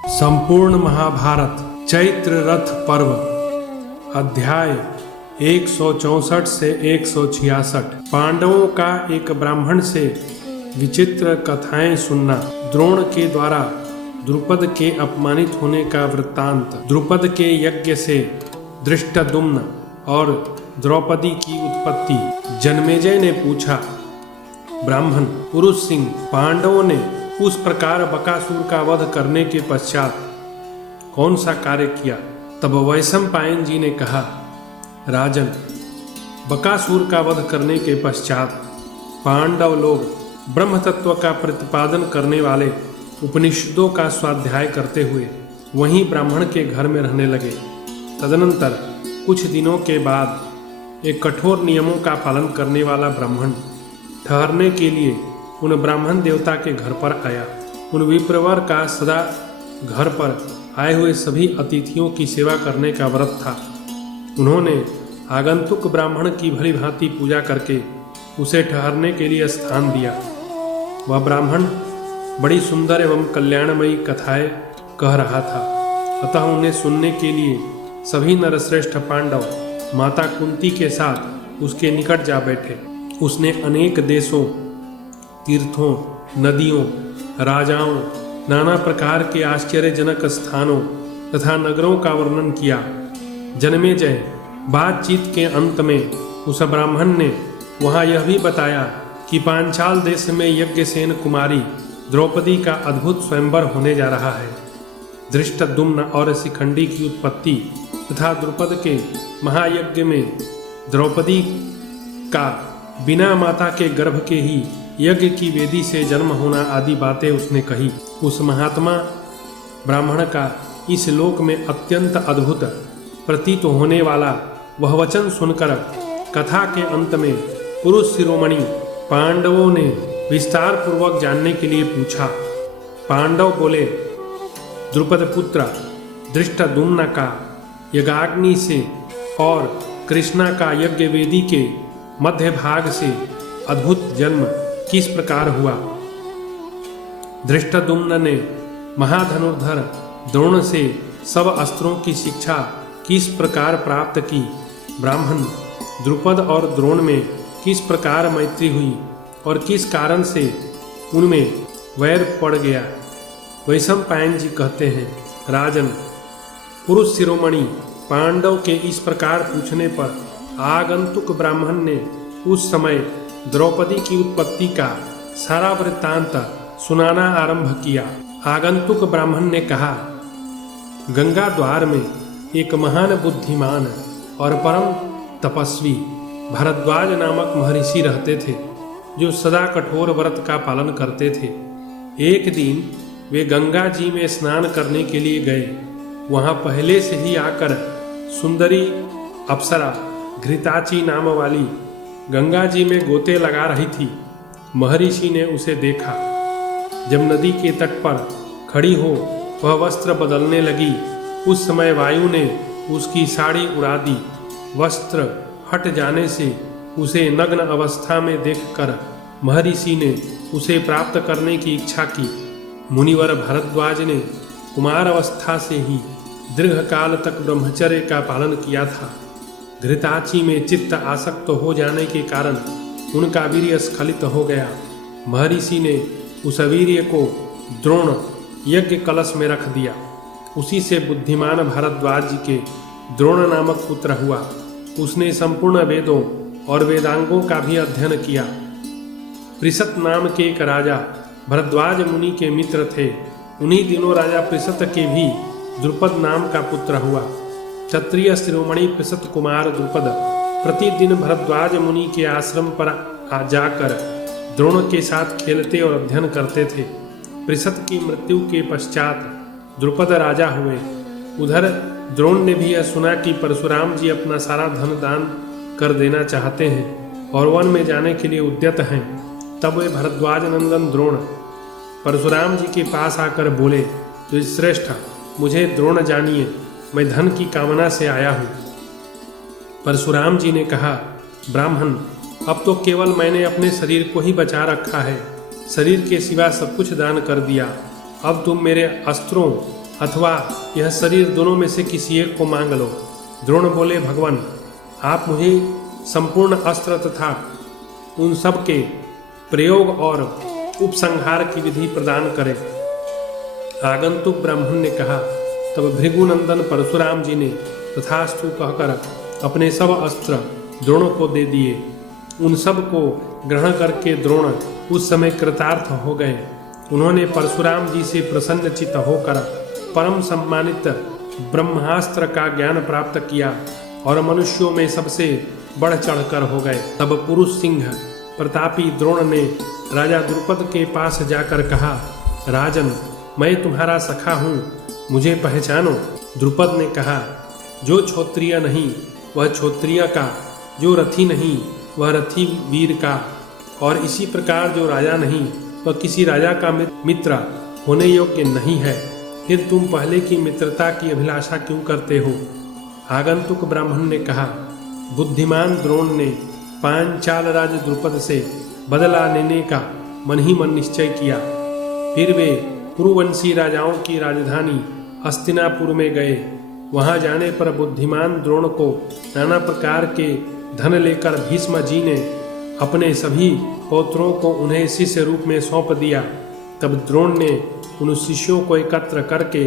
संपूर्ण महाभारत चैत्र रथ पर्व अध्याय 164 से 166। पांडवों का एक ब्राह्मण से विचित्र कथाएं सुनना। द्रोण के द्वारा द्रुपद के अपमानित होने का वृत्तांत। द्रुपद के यज्ञ से धृष्टद्युम्न और द्रौपदी की उत्पत्ति। जन्मेजय ने पूछा, ब्राह्मण पुरुष सिंह, पांडवों ने उस प्रकार बकासुर का वध करने के पश्चात कौन सा कार्य किया? तब वैशंपायन जी ने कहा, राजन, बकासुर का वध करने के पश्चात पांडव लोग ब्रह्म तत्व का प्रतिपादन करने वाले उपनिषदों का स्वाध्याय करते हुए वहीं ब्राह्मण के घर में रहने लगे। तदनंतर कुछ दिनों के बाद एक कठोर नियमों का पालन करने वाला ब्राह्मण ठहरने के लिए उन ब्राह्मण देवता के घर पर आया। उन विप्रवर का सदा घर पर आए हुए सभी अतिथियों की सेवा करने का व्रत था। उन्होंने आगंतुक ब्राह्मण की भली भांति पूजा करके उसे ठहरने के लिए स्थान दिया। वह ब्राह्मण बड़ी सुंदर एवं कल्याणमयी कथाएं कह रहा था, अतः उन्हें सुनने के लिए सभी नरश्रेष्ठ पांडव माता कुंती के साथ उसके निकट जा बैठे। उसने अनेक देशों, तीर्थों, नदियों, राजाओं, नाना प्रकार के आश्चर्यजनक स्थानों तथा नगरों का वर्णन किया। जन्मेजय, बातचीत के अंत में उस ब्राह्मण ने वहां यह भी बताया कि पांचाल देश में यज्ञसेन कुमारी द्रौपदी का अद्भुत स्वयंवर होने जा रहा है। धृष्टद्युम्न और शिखंडी की उत्पत्ति तथा द्रुपद के महायज्ञ में द्रौपदी का बिना माता के गर्भ के ही यज्ञ की वेदी से जन्म होना आदि बातें उसने कही। उस महात्मा ब्राह्मण का इस लोक में अत्यंत अद्भुत प्रतीत होने वाला वह वचन सुनकर कथा के अंत में पुरुष शिरोमणि पांडवों ने विस्तार पूर्वक जानने के लिए पूछा। पांडव बोले, द्रुपद पुत्र धृष्टद्युम्न का यज्ञाग्नि से और कृष्णा का यज्ञ वेदी के मध्य भाग से अद्भुत जन्म किस प्रकार हुआ? धृष्टद्युम्न ने महाधनुर्धर द्रोण से सब अस्त्रों की शिक्षा किस प्रकार प्राप्त की? ब्राह्मण, द्रुपद और द्रोण में किस प्रकार मैत्री हुई और किस कारण से उनमें वैर पड़ गया? वैशंपायन जी कहते हैं, राजन, पुरुष शिरोमणि पांडव के इस प्रकार पूछने पर आगंतुक ब्राह्मण ने उस समय द्रौपदी की उत्पत्ति का सारा वृत्तांत सुनाना आरंभ किया। आगंतुक ब्राह्मण ने कहा, गंगा द्वार में एक महान बुद्धिमान और परम तपस्वी भरद्वाज नामक महर्षि रहते थे, जो सदा कठोर व्रत का पालन करते थे। एक दिन वे गंगा जी में स्नान करने के लिए गए। वहां पहले से ही आकर सुंदरी अप्सरा घृताची नाम वाली गंगा जी में गोते लगा रही थी। महर्षि ने उसे देखा। जब नदी के तट पर खड़ी हो वह वस्त्र बदलने लगी, उस समय वायु ने उसकी साड़ी उड़ा दी। वस्त्र हट जाने से उसे नग्न अवस्था में देखकर महर्षि ने उसे प्राप्त करने की इच्छा की। मुनिवर भरद्वाज ने कुमार अवस्था से ही दीर्घकाल तक ब्रह्मचर्य का पालन किया था। घृताची में चित्त आसक्त हो जाने के कारण उनका वीर्य स्खलित हो गया। महर्षि ने उस वीर्य को द्रोण यज्ञ कलश में रख दिया। उसी से बुद्धिमान भारद्वाज जी के द्रोण नामक पुत्र हुआ। उसने संपूर्ण वेदों और वेदांगों का भी अध्ययन किया। पृषत नाम के एक राजा भरद्वाज मुनि के मित्र थे। उन्हीं दिनों राजा पृषत के भी द्रुपद नाम का पुत्र हुआ। क्षत्रिय शिरोमणि पृषत कुमार द्रुपद प्रतिदिन भरद्वाज मुनि के आश्रम पर जाकर द्रोण के साथ खेलते और अध्ययन करते थे। पृषत की मृत्यु के पश्चात द्रुपद राजा हुए। उधर द्रोण ने भी यह सुना कि परशुराम जी अपना सारा धन दान कर देना चाहते हैं और वन में जाने के लिए उद्यत हैं। तब वे भरद्वाज नंदन द्रोण परशुराम जी के पास आकर बोले, तो श्रेष्ठ, मुझे द्रोण जानिए, मैं धन की कामना से आया हूँ। परशुराम जी ने कहा, ब्राह्मण, अब तो केवल मैंने अपने शरीर को ही बचा रखा है, शरीर के सिवा सब कुछ दान कर दिया। अब तुम मेरे अस्त्रों, अथवा यह शरीर, दोनों में से किसी एक को मांग लो। द्रोण बोले, भगवान, आप मुझे संपूर्ण अस्त्र तथा उन सब के प्रयोग और उपसंहार की विधि प्रदान करें। आगंतुक ब्राह्मण ने कहा। तब भृगुनंदन परशुराम जी ने तथास्तु कहकर अपने सब अस्त्र द्रोण को दे दिए। उन सब को ग्रहण करके द्रोण उस समय कृतार्थ हो गए। उन्होंने परशुराम जी से प्रसन्नचित्त होकर परम सम्मानित ब्रह्मास्त्र का ज्ञान प्राप्त किया और मनुष्यों में सबसे बढ़ चढ़कर हो गए। तब पुरुष सिंह प्रतापी द्रोण ने राजा द्रुपद के पास जाकर कहा, राजन, मैं तुम्हारा सखा हूँ, मुझे पहचानो। द्रुपद ने कहा, जो क्षत्रिय नहीं वह क्षत्रिय का, जो रथी नहीं वह रथी वीर का, और इसी प्रकार जो राजा नहीं वह किसी राजा का मित्र होने योग्य नहीं है। फिर तुम पहले की मित्रता की अभिलाषा क्यों करते हो? आगंतुक ब्राह्मण ने कहा, बुद्धिमान द्रोण ने पांचाल राज द्रुपद से बदला लेने का मन ही मन निश्चय किया। फिर वे कुरुवंशी राजाओं की राजधानी हस्तिनापुर में गए। वहां जाने पर बुद्धिमान द्रोण को नाना प्रकार के धन लेकर भीष्म जी ने अपने सभी पौत्रों को उन्हें शिष्य रूप में सौंप दिया। तब द्रोण ने उन शिष्यों को एकत्र करके,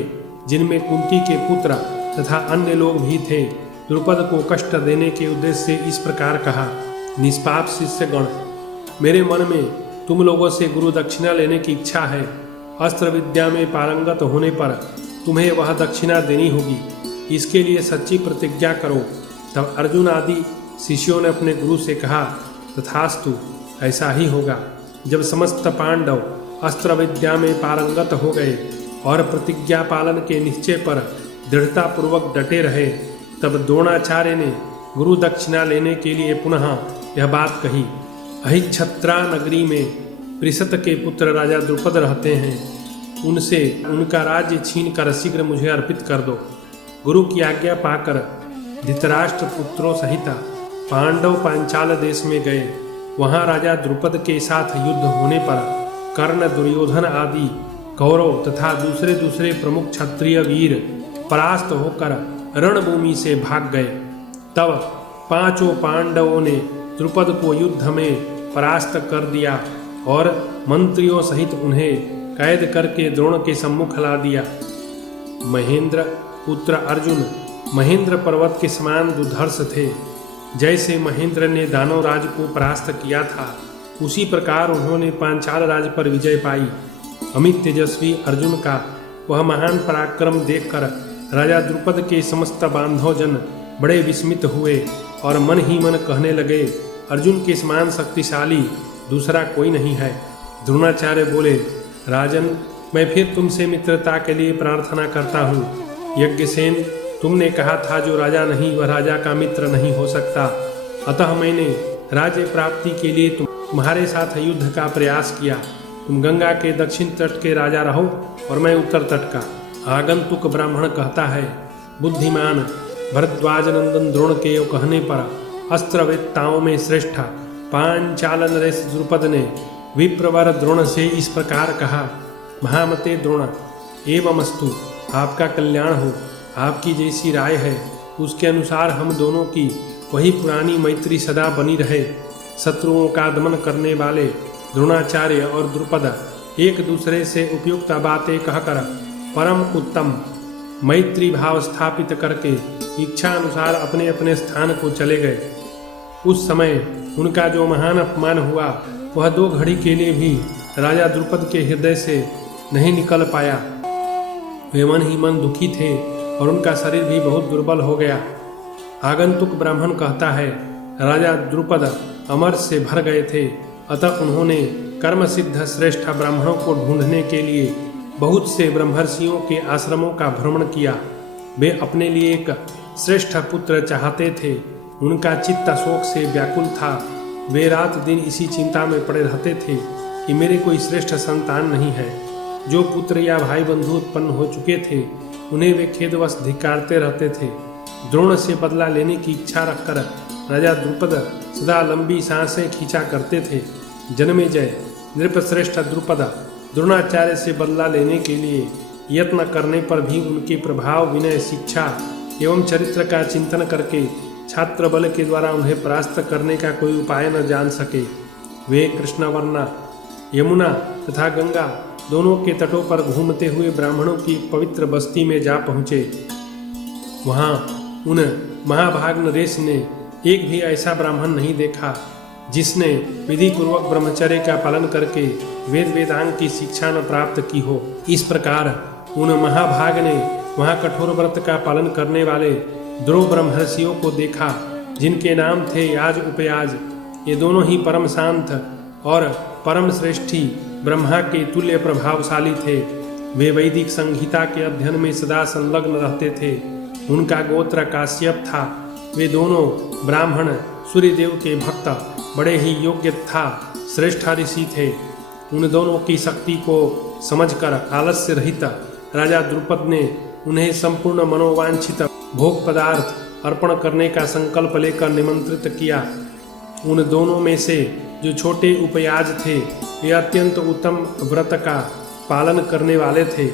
जिनमें कुंती के पुत्र तथा अन्य लोग भी थे, द्रुपद को कष्ट देने के उद्देश्य से इस प्रकार कहा, निष्पाप शिष्यगण, मेरे मन में तुम लोगों से गुरु दक्षिणा लेने की इच्छा है। अस्त्र विद्या में पारंगत होने पर तुम्हें वह दक्षिणा देनी होगी। इसके लिए सच्ची प्रतिज्ञा करो। तब अर्जुन आदि शिष्यों ने अपने गुरु से कहा, तथास्तु, ऐसा ही होगा। जब समस्त पांडव अस्त्र विद्या में पारंगत हो गए और प्रतिज्ञा पालन के निश्चय पर दृढ़तापूर्वक डटे रहे, तब द्रोणाचार्य ने गुरु दक्षिणा लेने के लिए पुनः यह बात कही, अहिच्छत्रा नगरी में पृषत के पुत्र राजा द्रुपद रहते हैं, उनसे उनका राज्य छीन कर शीघ्र मुझे अर्पित कर दो। गुरु की आज्ञा पाकर धृतराष्ट्र पुत्रों सहित पांडव पांचाल देश में गए। वहां राजा द्रुपद के साथ युद्ध होने पर कर्ण, दुर्योधन आदि कौरव तथा दूसरे दूसरे प्रमुख क्षत्रिय वीर परास्त होकर रणभूमि से भाग गए। तब पांचों पांडवों ने द्रुपद को युद्ध में परास्त कर दिया और मंत्रियों सहित उन्हें कैद करके द्रोण के सम्मुख ला दिया। महेंद्र पुत्र अर्जुन महेंद्र पर्वत के समान दुर्धर्ष थे। जैसे महेंद्र ने दानवराज को परास्त किया था, उसी प्रकार उन्होंने पांचाल राज पर विजय पाई। अमित तेजस्वी अर्जुन का वह महान पराक्रम देखकर राजा द्रुपद के समस्त बांधवजन बड़े विस्मित हुए और मन ही मन कहने लगे, अर्जुन के समान शक्तिशाली दूसरा कोई नहीं है। द्रोणाचार्य बोले, राजन, मैं फिर तुमसे मित्रता के लिए प्रार्थना करता हूँ। यज्ञसेन, तुमने कहा था जो राजा नहीं वह राजा का मित्र नहीं हो सकता, अतः मैंने राज्य प्राप्ति के लिए तुम्हारे साथ युद्ध का प्रयास किया। तुम गंगा के दक्षिण तट के राजा रहो और मैं उत्तर तट का। आगंतुक ब्राह्मण कहता है, बुद्धिमान भरद्वाज नंदन द्रोण के कहने पर अस्त्रवेत्ताओं में श्रेष्ठ पांचाल नरेश द्रुपद ने विप्रवर द्रोण से इस प्रकार कहा, महामते द्रोण, एवमस्तु, आपका कल्याण हो। आपकी जैसी राय है उसके अनुसार हम दोनों की वही पुरानी मैत्री सदा बनी रहे। शत्रुओं का दमन करने वाले द्रोणाचार्य और द्रुपद एक दूसरे से उपयुक्त बातें कहकर परम उत्तम मैत्री भाव स्थापित करके इच्छा अनुसार अपने अपने स्थान को चले गए। उस समय उनका जो महान अपमान हुआ वह 2 घड़ी के लिए भी राजा द्रुपद के हृदय से नहीं निकल पाया। वे मन ही मन दुखी थे और उनका शरीर भी बहुत दुर्बल हो गया। आगंतुक ब्राह्मण कहता है, राजा द्रुपद अमर से भर गए थे, अतः उन्होंने कर्म सिद्ध श्रेष्ठ ब्राह्मणों को ढूंढने के लिए बहुत से ब्रह्मर्षियों के आश्रमों का भ्रमण किया। वे अपने लिए एक श्रेष्ठ पुत्र चाहते थे। उनका चित्त शोक से व्याकुल था। वे रात दिन इसी चिंता में पड़े रहते थे कि मेरे कोई श्रेष्ठ संतान नहीं है। जो पुत्र या भाई बंधु उत्पन्न हो चुके थे उन्हें वे खेदवश धिक्कारते रहते थे। द्रोण से बदला लेने की इच्छा रखकर राजा द्रुपद सदा लंबी सांसें खींचा करते थे। जन्मेजय नृपश्रेष्ठ द्रुपद द्रोणाचार्य से बदला लेने के लिए यत्न करने पर भी उनके प्रभाव, विनय, शिक्षा एवं चरित्र का चिंतन करके छात्र बल के द्वारा उन्हें परास्त करने का कोई उपाय न जान सके। वे कृष्णवर्णा, यमुना तथा गंगा दोनों के तटों पर घूमते हुए ब्राह्मणों की पवित्र बस्ती में जा पहुँचे। वहाँ उन महाभाग नरेश ने एक भी ऐसा ब्राह्मण नहीं देखा जिसने विधि पूर्वक ब्रह्मचर्य का पालन करके वेद वेदांग की शिक्षा न प्राप्त की हो। इस प्रकार उन महाभाग ने वहाँ कठोर व्रत का पालन करने वाले ध्रुव ब्रह्मर्षियों को देखा, जिनके नाम थे याज उपयाज। ये दोनों ही परम शांत और परम श्रेष्ठी ब्रह्मा के तुल्य प्रभावशाली थे। वे वैदिक संहिता के अध्ययन में सदा संलग्न रहते थे। उनका गोत्र काश्यप था। वे दोनों ब्राह्मण सूर्यदेव के भक्त बड़े ही योग्य था श्रेष्ठ ऋषि थे। उन दोनों की शक्ति को समझकर आलस्य रहित राजा द्रुपद ने उन्हें संपूर्ण मनोवांछित भोग पदार्थ अर्पण करने का संकल्प लेकर निमंत्रित किया। उन दोनों में से जो छोटे उपयाज थे वे अत्यंत उत्तम व्रत का पालन करने वाले थे।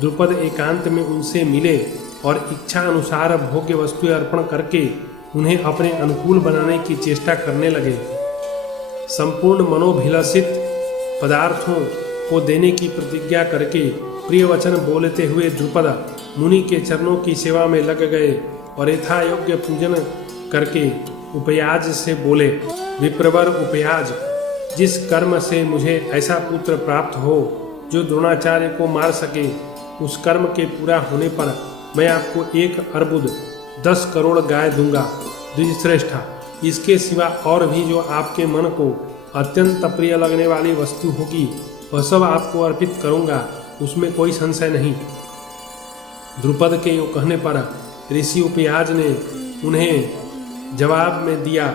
द्रुपद एकांत में उनसे मिले और इच्छा अनुसार भोग्य वस्तुएं अर्पण करके उन्हें अपने अनुकूल बनाने की चेष्टा करने लगे। संपूर्ण मनोभिलषित पदार्थों को देने की प्रतिज्ञा करके प्रिय वचन बोलते हुए द्रुपद मुनि के चरणों की सेवा में लग गए और यथा योग्य पूजन करके उपयाज से बोले, विप्रवर उपयाज, जिस कर्म से मुझे ऐसा पुत्र प्राप्त हो जो द्रोणाचार्य को मार सके, उस कर्म के पूरा होने पर मैं आपको 1 अर्बुद 10 करोड़ गाय दूंगा। द्विजश्रेष्ठा, इसके सिवा और भी जो आपके मन को अत्यंत प्रिय लगने वाली वस्तु होगी वह सब आपको अर्पित करूंगा, उसमें कोई संशय नहीं। द्रुपद के यूँ कहने पर ऋषि उपयाज ने उन्हें जवाब में दिया,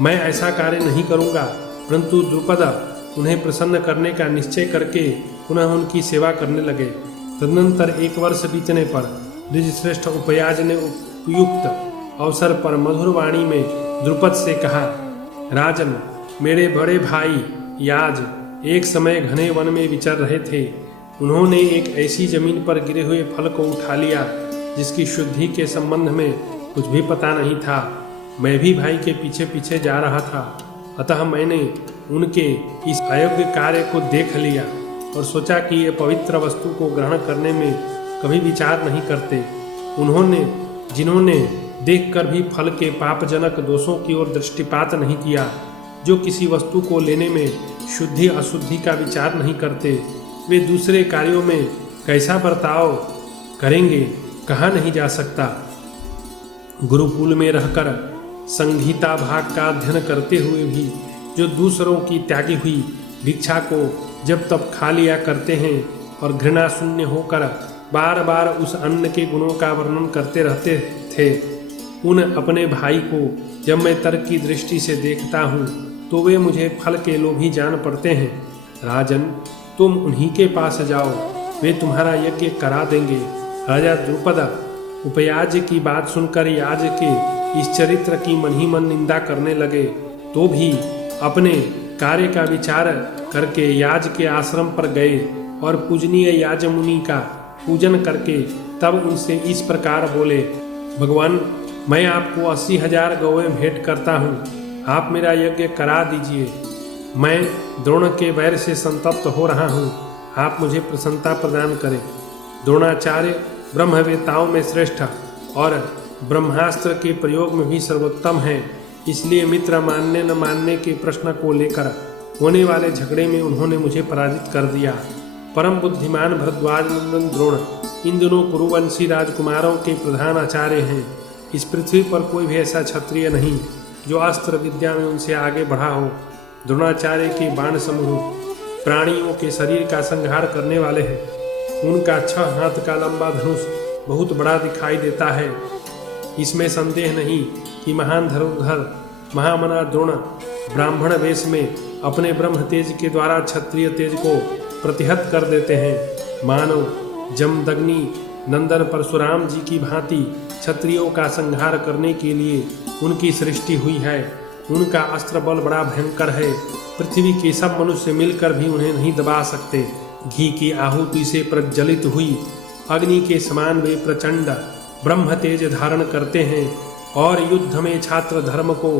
मैं ऐसा कार्य नहीं करूंगा। परंतु द्रुपद उन्हें प्रसन्न करने का निश्चय करके पुनः उनकी सेवा करने लगे। तदनंतर 1 वर्ष बीतने पर द्विजश्रेष्ठ उपयाज ने उपयुक्त अवसर पर मधुर वाणी में द्रुपद से कहा, राजन, मेरे बड़े भाई याज एक समय घने वन में विचर रहे थे। उन्होंने एक ऐसी जमीन पर गिरे हुए फल को उठा लिया जिसकी शुद्धि के संबंध में कुछ भी पता नहीं था। मैं भी भाई के पीछे पीछे जा रहा था, अतः मैंने उनके इस अयोग्य कार्य को देख लिया और सोचा कि ये पवित्र वस्तु को ग्रहण करने में कभी विचार नहीं करते। जिन्होंने देखकर भी फल के पापजनक दोषों की ओर दृष्टिपात नहीं किया, जो किसी वस्तु को लेने में शुद्धि अशुद्धि का विचार नहीं करते, वे दूसरे कार्यों में कैसा बर्ताव करेंगे कहा नहीं जा सकता। गुरुकुल में रहकर संहिता भाग का अध्ययन करते हुए भी जो दूसरों की त्यागी हुई भिक्षा को जब तब खा लिया करते हैं और घृणा शून्य होकर बार बार उस अन्न के गुणों का वर्णन करते रहते थे, उन अपने भाई को जब मैं तर्क की दृष्टि से देखता हूँ तो वे मुझे फल के लोभी जान पड़ते हैं। राजन, तुम उन्हीं के पास जाओ, वे तुम्हारा यज्ञ करा देंगे। राजा द्रुपद उपयाज की बात सुनकर याज के इस चरित्र की मन ही मन निंदा करने लगे, तो भी अपने कार्य का विचार करके याज के आश्रम पर गए और पूजनीय याज मुनि का पूजन करके तब उनसे इस प्रकार बोले, भगवान, मैं आपको 80,000 गौएं भेंट करता हूँ, आप मेरा यज्ञ करा दीजिए। मैं द्रोण के वैर से संतप्त हो रहा हूँ, आप मुझे प्रसन्नता प्रदान करें। द्रोणाचार्य ब्रह्मवेताओं में श्रेष्ठ और ब्रह्मास्त्र के प्रयोग में भी सर्वोत्तम है, इसलिए मित्र मानने न मानने के प्रश्न को लेकर होने वाले झगड़े में उन्होंने मुझे पराजित कर दिया। परम बुद्धिमान भरद्वाज नंदन द्रोण इन दिनों कुरुवंशी राजकुमारों के प्रधान आचार्य हैं। इस पृथ्वी पर कोई भी ऐसा क्षत्रिय नहीं जो अस्त्र विद्या में उनसे आगे बढ़ा हो। द्रोणाचार्य के बाण समूह प्राणियों के शरीर का संहार करने वाले हैं। उनका 6 हाथ का लंबा धनुष बहुत बड़ा दिखाई देता है। इसमें संदेह नहीं कि महान धनुर्धर महामना द्रोण ब्राह्मण वेश में अपने ब्रह्म तेज के द्वारा क्षत्रिय तेज को प्रतिहत कर देते हैं। मानो जमदग्नि नंदन परशुराम जी की भांति क्षत्रियों का संहार करने के लिए उनकी सृष्टि हुई है। उनका अस्त्र बल बड़ा भयंकर है, पृथ्वी के सब मनुष्य मिलकर भी उन्हें नहीं दबा सकते। घी की आहुति से प्रज्वलित हुई अग्नि के समान वे प्रचंड ब्रह्म तेज धारण करते हैं और युद्ध में छात्र धर्म को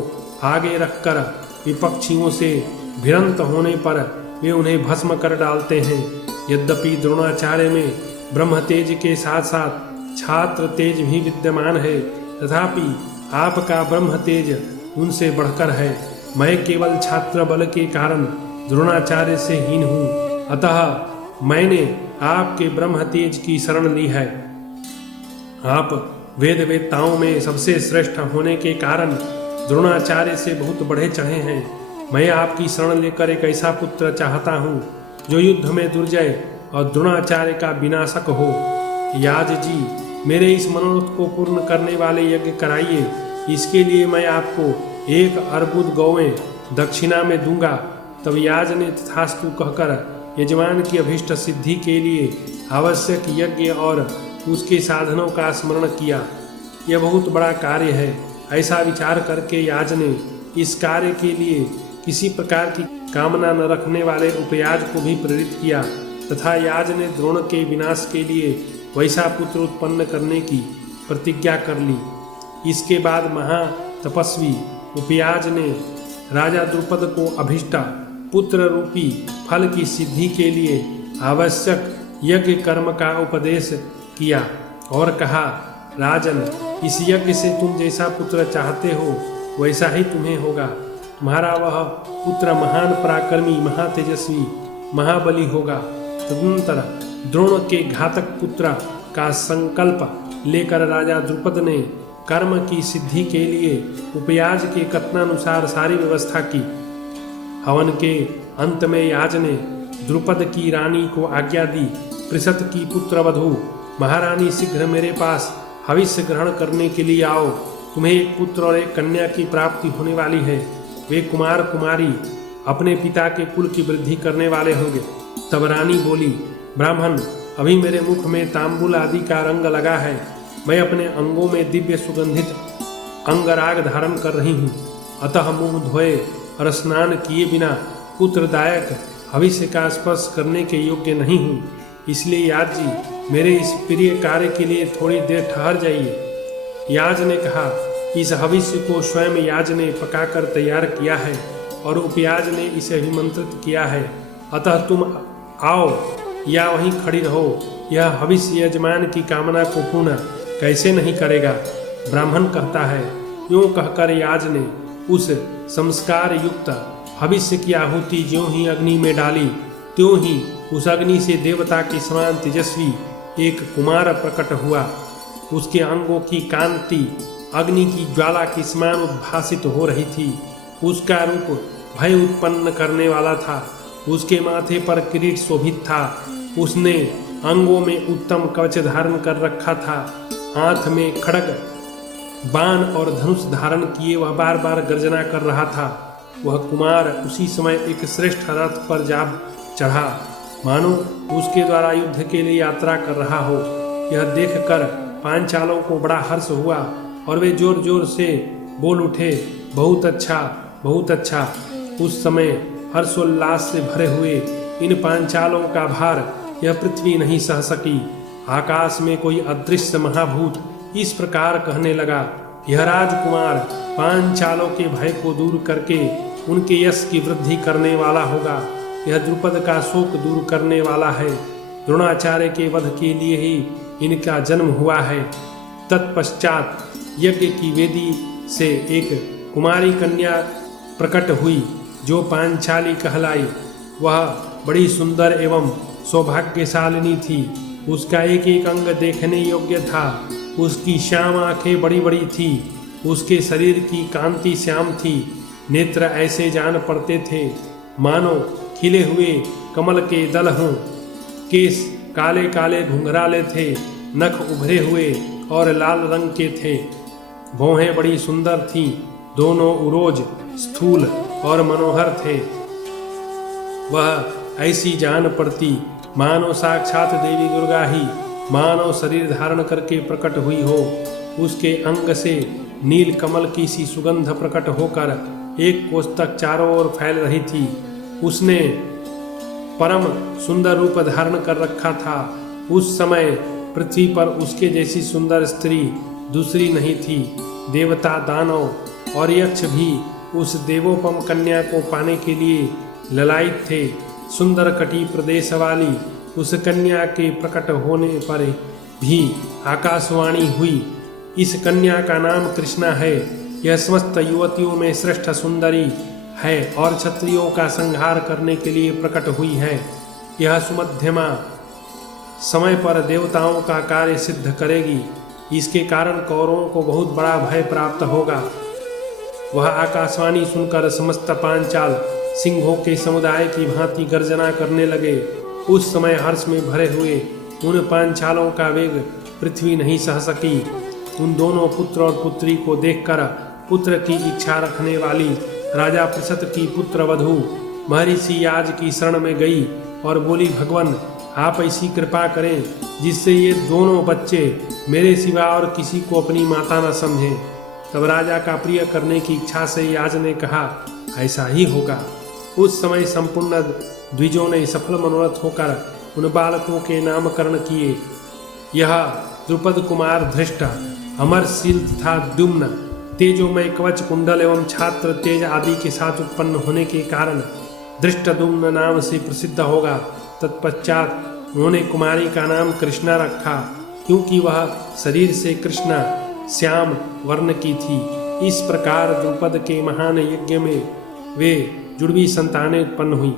आगे रखकर विपक्षियों से भिड़ंत होने पर वे उन्हें भस्म कर डालते हैं। यद्यपि द्रोणाचार्य में ब्रह्म तेज के साथ साथ छात्र तेज भी विद्यमान है, तथापि आपका ब्रह्म तेज उनसे बढ़कर है। मैं केवल छात्र बल के कारण द्रोणाचार्य से हीन हूँ, अतः मैंने आपके ब्रह्म तेज की शरण ली है। आप वेद वेत्ताओं में सबसे श्रेष्ठ होने के कारण द्रोणाचार्य से बहुत बढ़े चढ़े हैं। मैं आपकी शरण लेकर एक ऐसा पुत्र चाहता हूँ जो युद्ध में दुर्जय और द्रोणाचार्य का विनाशक हो। याज जी, मेरे इस मनोरथ को पूर्ण करने वाले यज्ञ कराइए। इसके लिए मैं आपको 1 अर्बुद गौएं दक्षिणा में दूंगा। तब याज ने तथास्तु कहकर यजमान की अभीष्ट सिद्धि के लिए आवश्यक यज्ञ और उसके साधनों का स्मरण किया। यह बहुत बड़ा कार्य है, ऐसा विचार करके याज ने इस कार्य के लिए किसी प्रकार की कामना न रखने वाले उपयाज को भी प्रेरित किया तथा याज ने द्रोण के विनाश के लिए वैसा पुत्र उत्पन्न करने की प्रतिज्ञा कर ली। इसके बाद महातपस्वी उपयाज ने राजा द्रुपद को अभीष्ट पुत्र रूपी फल की सिद्धि के लिए आवश्यक यज्ञ कर्म का उपदेश किया और कहा, राजन, इस यज्ञ से तुम जैसा पुत्र चाहते हो वैसा ही तुम्हें होगा। तुम्हारा वह पुत्र महान पराक्रमी, महातेजस्वी, महाबली होगा। तदनंतर द्रोण के घातक पुत्र का संकल्प लेकर राजा द्रुपद ने कर्म की सिद्धि के लिए उपयाज के कथनानुसार सारी व्यवस्था की। हवन के अंत में याज ने द्रुपद की रानी को आज्ञा दी, पृषत की पुत्र वधू महारानी, शीघ्र मेरे पास हविष्य ग्रहण करने के लिए आओ। तुम्हें एक पुत्र और एक कन्या की प्राप्ति होने वाली है। वे कुमार कुमारी अपने पिता के कुल की वृद्धि करने वाले होंगे। तब रानी बोली, ब्राह्मण, अभी मेरे मुख में तांबुल आदि का रंग लगा है। मैं अपने अंगों में दिव्य सुगंधित अंगराग धारण कर रही हूँ, अतः मुंह धोए और स्नान किए बिना पुत्रदायक भविष्य का स्पर्श करने के योग्य नहीं हूँ। इसलिए याज जी, मेरे इस प्रिय कार्य के लिए थोड़ी देर ठहर जाइए। याज ने कहा, इस भविष्य को स्वयं याज ने पकाकर तैयार किया है और उपयाज ने इसे अभिमंत्रित किया है, अतः तुम आओ या वहीं खड़ी रहो। यह भविष्य यजमान की कामना को पूर्ण कैसे नहीं करेगा। ब्राह्मण कहता है। यूँ कहकर याज ने उस संस्कार युक्त भविष्य की आहुति ज्यों ही अग्नि में डाली, त्यों ही उस अग्नि से देवता के समान तेजस्वी एक कुमार प्रकट हुआ। उसके अंगों की कांति अग्नि की ज्वाला के समान उद्भासित हो रही थी। उसका रूप भय उत्पन्न करने वाला था। उसके माथे पर किरीट शोभित था। उसने अंगों में उत्तम कवच धारण कर रखा था। हाथ में खड्ग, बाण और धनुष धारण किए वह बार बार गर्जना कर रहा था। वह कुमार उसी समय एक श्रेष्ठ रथ पर जा चढ़ा, मानो उसके द्वारा युद्ध के लिए यात्रा कर रहा हो। यह देखकर पांचालों को बड़ा हर्ष हुआ और वे जोर जोर से बोल उठे, बहुत अच्छा, बहुत अच्छा। उस समय हर्षोल्लास से भरे हुए इन पांचालों का भार यह पृथ्वी नहीं सह सकी। आकाश में कोई अदृश्य महाभूत इस प्रकार कहने लगा, यह राजकुमार पांचालों के भय को दूर करके उनके यश की वृद्धि करने वाला होगा। यह द्रुपद का शोक दूर करने वाला है। द्रोणाचार्य के वध के लिए ही इनका जन्म हुआ है। तत्पश्चात यज्ञ की वेदी से एक कुमारी कन्या प्रकट हुई जो पांचाली कहलाई। वह बड़ी सुंदर एवं सौभाग्यशालिनी थी। उसका एक एक अंग देखने योग्य था। उसकी श्याम आंखें बड़ी बड़ी थी। उसके शरीर की कांति श्याम थी। नेत्र ऐसे जान पड़ते थे मानो खिले हुए कमल के दल हों। केस काले काले घुंघराले थे। नख उभरे हुए और लाल रंग के थे। भौहें बड़ी सुंदर थीं। दोनों उरोज, स्थूल और मनोहर थे। वह ऐसी जान पड़ती मानो साक्षात देवी दुर्गा ही मानव शरीर धारण करके प्रकट हुई हो। उसके अंग से नील कमल की सी सुगंध प्रकट होकर एक कोस तक चारों ओर फैल रही थी। उसने परम सुंदर रूप धारण कर रखा था। उस समय पृथ्वी पर उसके जैसी सुंदर स्त्री दूसरी नहीं थी। देवता, दानव और यक्ष भी उस देवोपम कन्या को पाने के लिए ललायित थे। सुंदर कटी प्रदेश वाली उस कन्या के प्रकट होने पर भी आकाशवाणी हुई, इस कन्या का नाम कृष्णा है। यह समस्त युवतियों में श्रेष्ठ सुंदरी है और क्षत्रियों का संहार करने के लिए प्रकट हुई है। यह सुमध्यमा समय पर देवताओं का कार्य सिद्ध करेगी। इसके कारण कौरवों को बहुत बड़ा भय प्राप्त होगा। वह आकाशवाणी सुनकर समस्त पांचाल सिंहों के समुदाय की भांति गर्जना करने लगे। उस समय हर्ष में भरे हुए उन पांचालों का वेग पृथ्वी नहीं सह सकी। उन दोनों पुत्र और पुत्री को देखकर पुत्र की इच्छा रखने वाली राजा पृषत की पुत्र वधू महर्षि याज की शरण में गई और बोली, भगवान आप ऐसी कृपा करें जिससे ये दोनों बच्चे मेरे सिवा और किसी को अपनी माता न समझें। तब राजा का प्रिय करने की इच्छा से याज ने कहा, ऐसा ही होगा। उस समय संपूर्ण द्विजों ने सफल मनोरथ होकर उन बालकों के नामकरण किए। यह द्रुपद कुमार धृष्ट, अमरशील तथा द्युम्न, तेजोमय कवच कुंडल एवं छात्र तेज आदि के साथ उत्पन्न होने के कारण धृष्टद्युम्न नाम से प्रसिद्ध होगा। तत्पश्चात उन्होंने कुमारी का नाम कृष्णा रखा, क्योंकि वह शरीर से कृष्णा श्याम वर्ण की थी। इस प्रकार द्रुपद के महान यज्ञ में वे जुड़वी संतानें उत्पन्न हुई।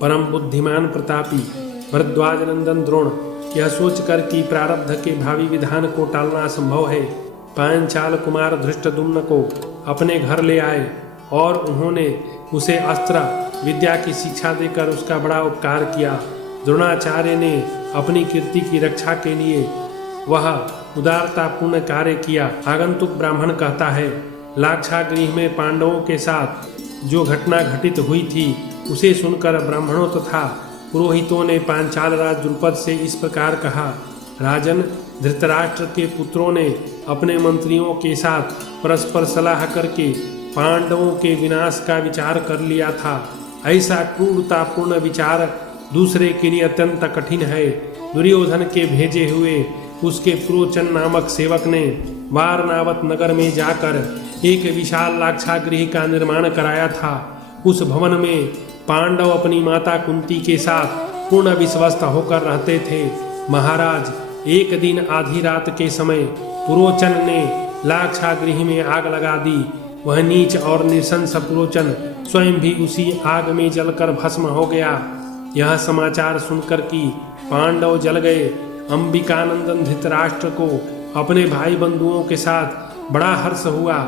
परम बुद्धिमान प्रतापी भरद्वाज नंदन द्रोण यह सोचकर कि प्रारब्ध के भावी विधान को टालना असंभव है, पांचाल कुमार धृष्टद्युम्न को अपने घर ले आए और उन्होंने उसे अस्त्र विद्या की शिक्षा देकर उसका बड़ा उपकार किया। द्रोणाचार्य ने अपनी कीर्ति की रक्षा के लिए वह उदारतापूर्ण कार्य किया। आगंतुक ब्राह्मण कहता है, लाक्षागृह में पांडवों के साथ जो घटना घटित हुई थी उसे सुनकर ब्राह्मणों तथा पुरोहितों ने पांचाल राज द्रुपद से इस प्रकार कहा, राजन, धृतराष्ट्र के पुत्रों ने अपने मंत्रियों के साथ परस्पर सलाह करके पांडवों के विनाश का विचार कर लिया था। ऐसा क्रूरतापूर्ण विचार दूसरे के लिए अत्यंत कठिन है। दुर्योधन के भेजे हुए उसके पुरोचन नामक सेवक ने वारनावत नगर में जाकर एक विशाल लाक्षागृह का निर्माण कराया था। उस भवन में पांडव अपनी माता कुंती के साथ पूर्ण विश्वस्त होकर रहते थे। महाराज, एक दिन आधी रात के समय पुरोचन ने लाक्षागृह में आग लगा दी। वह नीच और निशंस पुरोचन स्वयं भी उसी आग में जलकर भस्म हो गया। यह समाचार सुनकर कि पांडव जल गए, अंबिकानंदन धृतराष्ट्र को अपने भाई बंधुओं के साथ बड़ा हर्ष हुआ।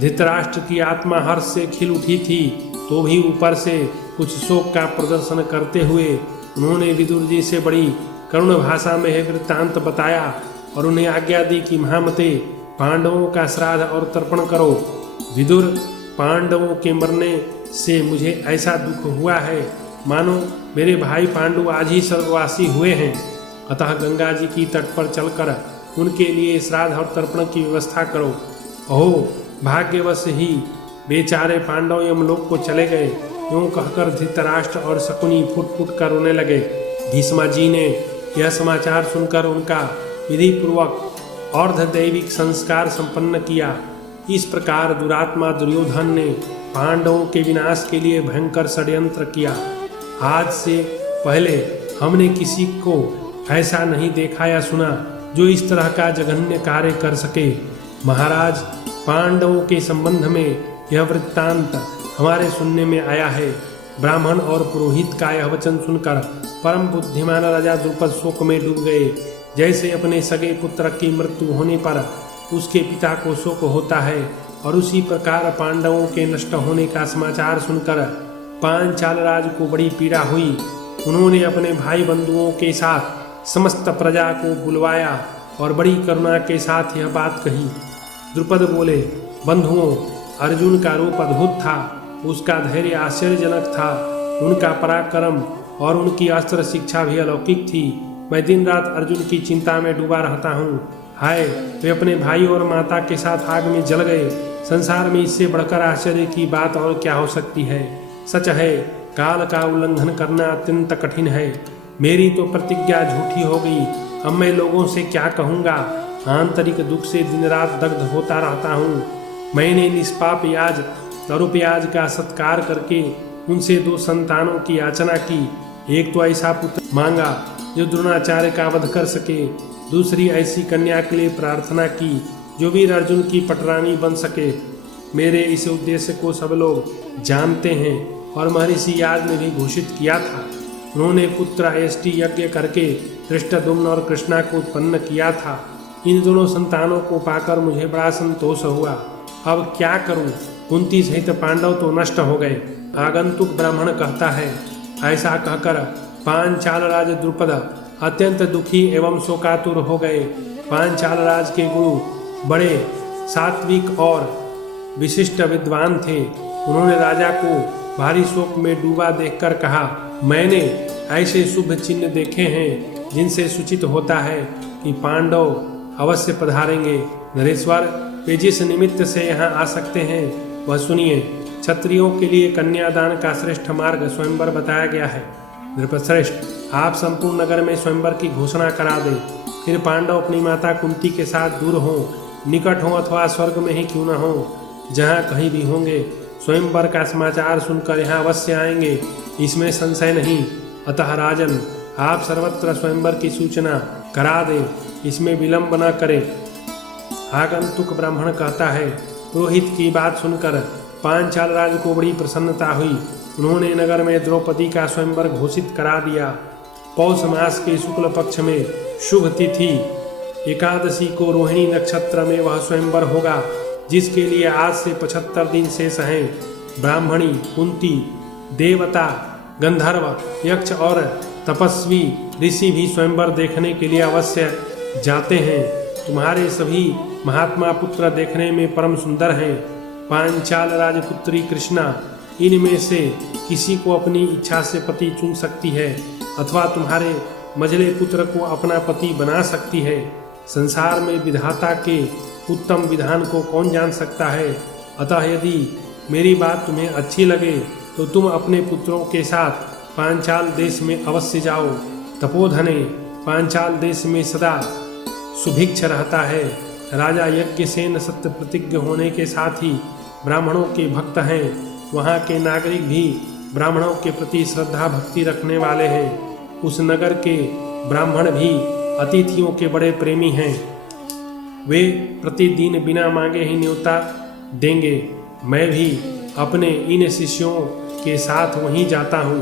धृतराष्ट्र की आत्मा हर्ष से खिल उठी थी, तो भी ऊपर से कुछ शोक का प्रदर्शन करते हुए उन्होंने विदुर जी से बड़ी करुण भाषा में यह वृत्तांत बताया और उन्हें आज्ञा दी कि महामते, पांडवों का श्राद्ध और तर्पण करो। विदुर, पांडवों के मरने से मुझे ऐसा दुख हुआ है मानो मेरे भाई पांडु आज ही स्वर्गवासी हुए हैं। अतः गंगा जी की तट पर चलकर उनके लिए श्राद्ध और तर्पण की व्यवस्था करो। अहो, भाग्यवश ही बेचारे पांडव यमलोक को चले गए। यूं कहकर धृतराष्ट्र और शकुनी फुट फुट कर रोने लगे। भीष्म जी ने यह समाचार सुनकर उनका विधि पूर्वक अर्धदैविक संस्कार संपन्न किया। इस प्रकार दुरात्मा दुर्योधन ने पांडवों के विनाश के लिए भयंकर षड्यंत्र किया। आज से पहले हमने किसी को ऐसा नहीं देखा या सुना जो इस तरह का जघन्य कार्य कर सके। महाराज, पांडवों के संबंध में यह वृत्तांत हमारे सुनने में आया है। ब्राह्मण और पुरोहित का यह वचन सुनकर परम बुद्धिमान राजा द्रुपद शोक में डूब गए। जैसे अपने सगे पुत्र की मृत्यु होने पर उसके पिता को शोक होता है, और उसी प्रकार पांडवों के नष्ट होने का समाचार सुनकर पांचाल राज को बड़ी पीड़ा हुई। उन्होंने अपने भाई बंधुओं के साथ समस्त प्रजा को बुलवाया और बड़ी करुणा के साथ यह बात कही। द्रुपद बोले, बंधुओं, अर्जुन का रूप अद्भुत था, उसका धैर्य आश्चर्यजनक था, उनका पराक्रम और उनकी अस्त्र शिक्षा भी अलौकिक थी। मैं दिन रात अर्जुन की चिंता में डूबा रहता हूँ। हाय, वे अपने भाई और माता के साथ आग में जल गए। संसार में इससे बढ़कर आश्चर्य की बात और क्या हो सकती है। सच है, काल का उल्लंघन करना अत्यंत कठिन है। मेरी तो प्रतिज्ञा झूठी हो गई। अब मैं लोगों से क्या कहूँगा। आंतरिक दुख से दिन रात दग्ध होता रहता हूँ। मैंने निष्पाप याज तरुपयाज का सत्कार करके उनसे 2 संतानों की याचना की। एक तो ऐसा पुत्र मांगा जो द्रोणाचार्य का वध कर सके, दूसरी ऐसी कन्या के लिए प्रार्थना की जो वीर अर्जुन की पटरानी बन सके। मेरे इस उद्देश्य को सब लोग जानते हैं और महर्षि याज ने भी घोषित किया था। उन्होंने पुत्र ऐष्टि यज्ञ करके धृष्टद्युम्न और कृष्णा को उत्पन्न किया था। इन दोनों संतानों को पाकर मुझे बड़ा संतोष हुआ। अब क्या करूं? कुंती सहित पांडव तो नष्ट हो गए। आगंतुक ब्राह्मण कहता है। ऐसा कहकर पांचाल राज द्रुपद अत्यंत दुखी एवं शोकातुर हो गए। पांचाल राज के गुरु बड़े सात्विक और विशिष्ट विद्वान थे। उन्होंने राजा को भारी शोक में डूबा देखकर कहा, मैंने ऐसे शुभ चिन्ह देखे हैं जिनसे सूचित होता है कि पांडव अवश्य पधारेंगे। नरेश्वर, वे जिस निमित्त से यहाँ आ सकते हैं वह सुनिए। क्षत्रियों के लिए कन्यादान का श्रेष्ठ मार्ग स्वयंवर बताया गया है। नृपश्रेष्ठ, आप संपूर्ण नगर में स्वयंवर की घोषणा करा दें। फिर पांडव अपनी माता कुंती के साथ दूर हों, निकट हों अथवा स्वर्ग में ही क्यों न हों, जहाँ कहीं भी होंगे स्वयंवर का समाचार सुनकर यहाँ अवश्य आएंगे, इसमें संशय नहीं। अतः राजन, आप सर्वत्र स्वयंवर की सूचना करा दें, इसमें विलंब न करें। आगंतुक ब्राह्मण कहता है, पुरोहित की बात सुनकर पांचाल राज को बड़ी प्रसन्नता हुई। उन्होंने नगर में द्रौपदी का स्वयंवर घोषित करा दिया। पौष मास के शुक्ल पक्ष में शुभ तिथि एकादशी को रोहिणी नक्षत्र में वह स्वयंवर होगा, जिसके लिए आज से 75 दिन शेष हैं। ब्राह्मणी, कुंती, देवता, गंधर्व, यक्ष और तपस्वी ऋषि भी स्वयंवर देखने के लिए अवश्य जाते हैं। तुम्हारे सभी महात्मा पुत्र देखने में परम सुंदर हैं। पांचाल राजपुत्री कृष्णा इनमें से किसी को अपनी इच्छा से पति चुन सकती है अथवा तुम्हारे मझले पुत्र को अपना पति बना सकती है। संसार में विधाता के उत्तम विधान को कौन जान सकता है। अतः यदि मेरी बात तुम्हें अच्छी लगे तो तुम अपने पुत्रों के साथ पांचाल देश में अवश्य जाओ। तपोधने, पांचाल देश में सदा सुभिक्ष रहता है। राजा यज्ञसेन सत्य प्रतिज्ञ होने के साथ ही ब्राह्मणों के भक्त हैं। वहाँ के नागरिक भी ब्राह्मणों के प्रति श्रद्धा भक्ति रखने वाले हैं। उस नगर के ब्राह्मण भी अतिथियों के बड़े प्रेमी हैं। वे प्रतिदिन बिना मांगे ही न्योता देंगे। मैं भी अपने इन शिष्यों के साथ वहीं जाता हूँ।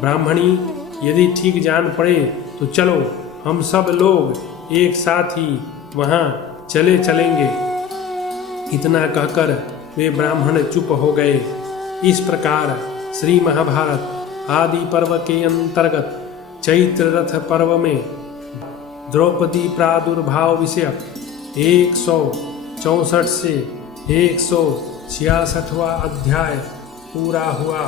ब्राह्मणी, यदि ठीक जान पड़े तो चलो, हम सब लोग एक साथ ही वहाँ चलेंगे। इतना कहकर वे ब्राह्मण चुप हो गए। इस प्रकार श्री महाभारत आदि पर्व के अंतर्गत चैत्र रथ पर्व में द्रौपदी प्रादुर्भाव विषयक 164 से 166वां अध्याय पूरा हुआ।